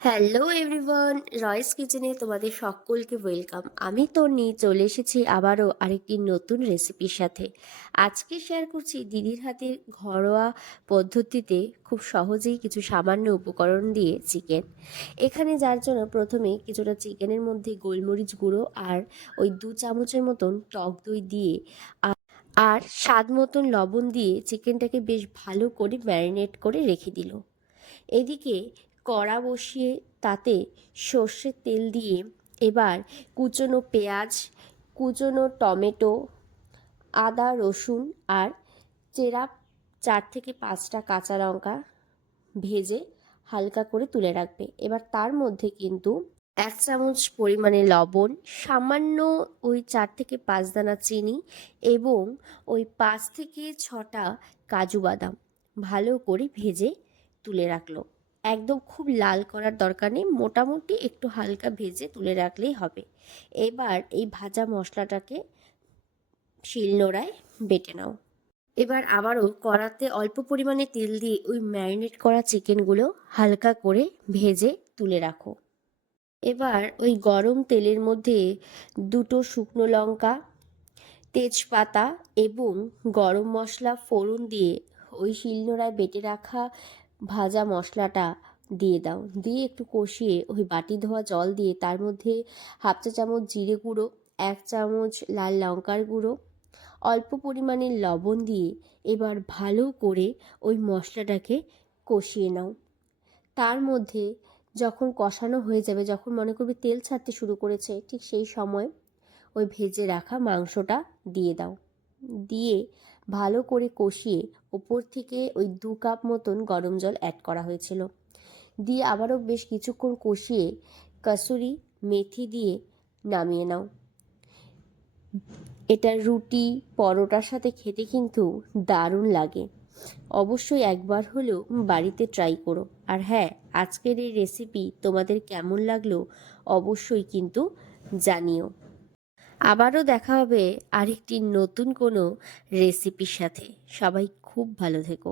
Hello everyone, রয়েস কিচেনে তোমাদের সকলকে ওয়েলকাম। আমি তন্নি চলে এসেছি আবারও আরেকটি নতুন রেসিপির সাথে। আজকে শেয়ার করছি দিদির হাতের ঘরোয়া পদ্ধতিতে খুব সহজেই কিছু সামান্য উপকরণ দিয়ে চিকেন। এখানে যার জন্য প্রথমে কিছুটা চিকেনের মধ্যে গোলমরিচ গুঁড়ো আর ওই 2 চামচের মতন টক দই দিয়ে আর স্বাদ মতন লবণ দিয়ে চিকেনটাকে বেশ ভালো করে ম্যারিনেট করে রেখে দিল। এদিকে কড়া বসিয়ে তাতে সর্ষের তেল দিয়ে এবার কুচনো পেঁয়াজ, কুচনো টমেটো, আদা রসুন আর চেরা 4 থেকে 5টা কাঁচা লঙ্কা ভেজে হালকা করে তুলে রাখবে। এবার তার মধ্যে কিন্তু 1 চামচ পরিমাণে লবণ, সামান্য ওই 4 থেকে 5 দানা চিনি এবং ওই 5 থেকে 6টা কাজু বাদাম ভালো করে ভেজে তুলে রাখলো। একদম খুব লাল করার দরকার নেই, মোটামুটি একটু হালকা ভেজে তুলে রাখলেই হবে। এবার এই ভাজা মশলাটাকে শিলনোড়ায় বেটে নাও। এবার আবারও কড়াতে অল্প পরিমাণে তেল দিয়ে ওই ম্যারিনেট করা চিকেনগুলো হালকা করে ভেজে তুলে রাখো। এবার ওই গরম তেলের মধ্যে 2টো শুকনো লঙ্কা, তেজপাতা এবং গরম মশলা ফোড়ন দিয়ে ওই শিলনোড়ায় বেটে রাখা ভাজা মশলাটা দিয়ে দাও। দিয়ে একটু কষিয়ে ওই বাটি ধোয়া জল দিয়ে তার মধ্যে 1/2 চা চামচ জিরে গুঁড়ো, 1 চামচ লাল লঙ্কার গুঁড়ো, অল্প পরিমাণে লবণ দিয়ে এবার ভালো করে ওই মশলাটাকে কষিয়ে নাও। তার মধ্যে যখন কষানো হয়ে যাবে, যখন মনে করবে তেল ছাড়তে শুরু করেছে, ঠিক সেই সময় ওই ভেজে রাখা মাংসটা দিয়ে দাও। দিয়ে ভালো করে কষিয়ে ওপর থেকে ওই 2 কাপ মতন গরম জল অ্যাড করা হয়েছিল, দিয়ে আবারও বেশ কিছুক্ষণ কষিয়ে কাসুরি মেথি দিয়ে নামিয়ে নাও। এটা রুটি পরোটার সাথে খেতে কিন্তু দারুণ লাগে। অবশ্যই একবার হলেও বাড়িতে ট্রাই করো। আর হ্যাঁ, আজকের এই রেসিপি তোমাদের কেমন লাগলো অবশ্যই কিন্তু জানিও। আবারও দেখা হবে আরেকটি নতুন কোনো রেসিপির সাথে। সবাই খুব ভালো থেকো।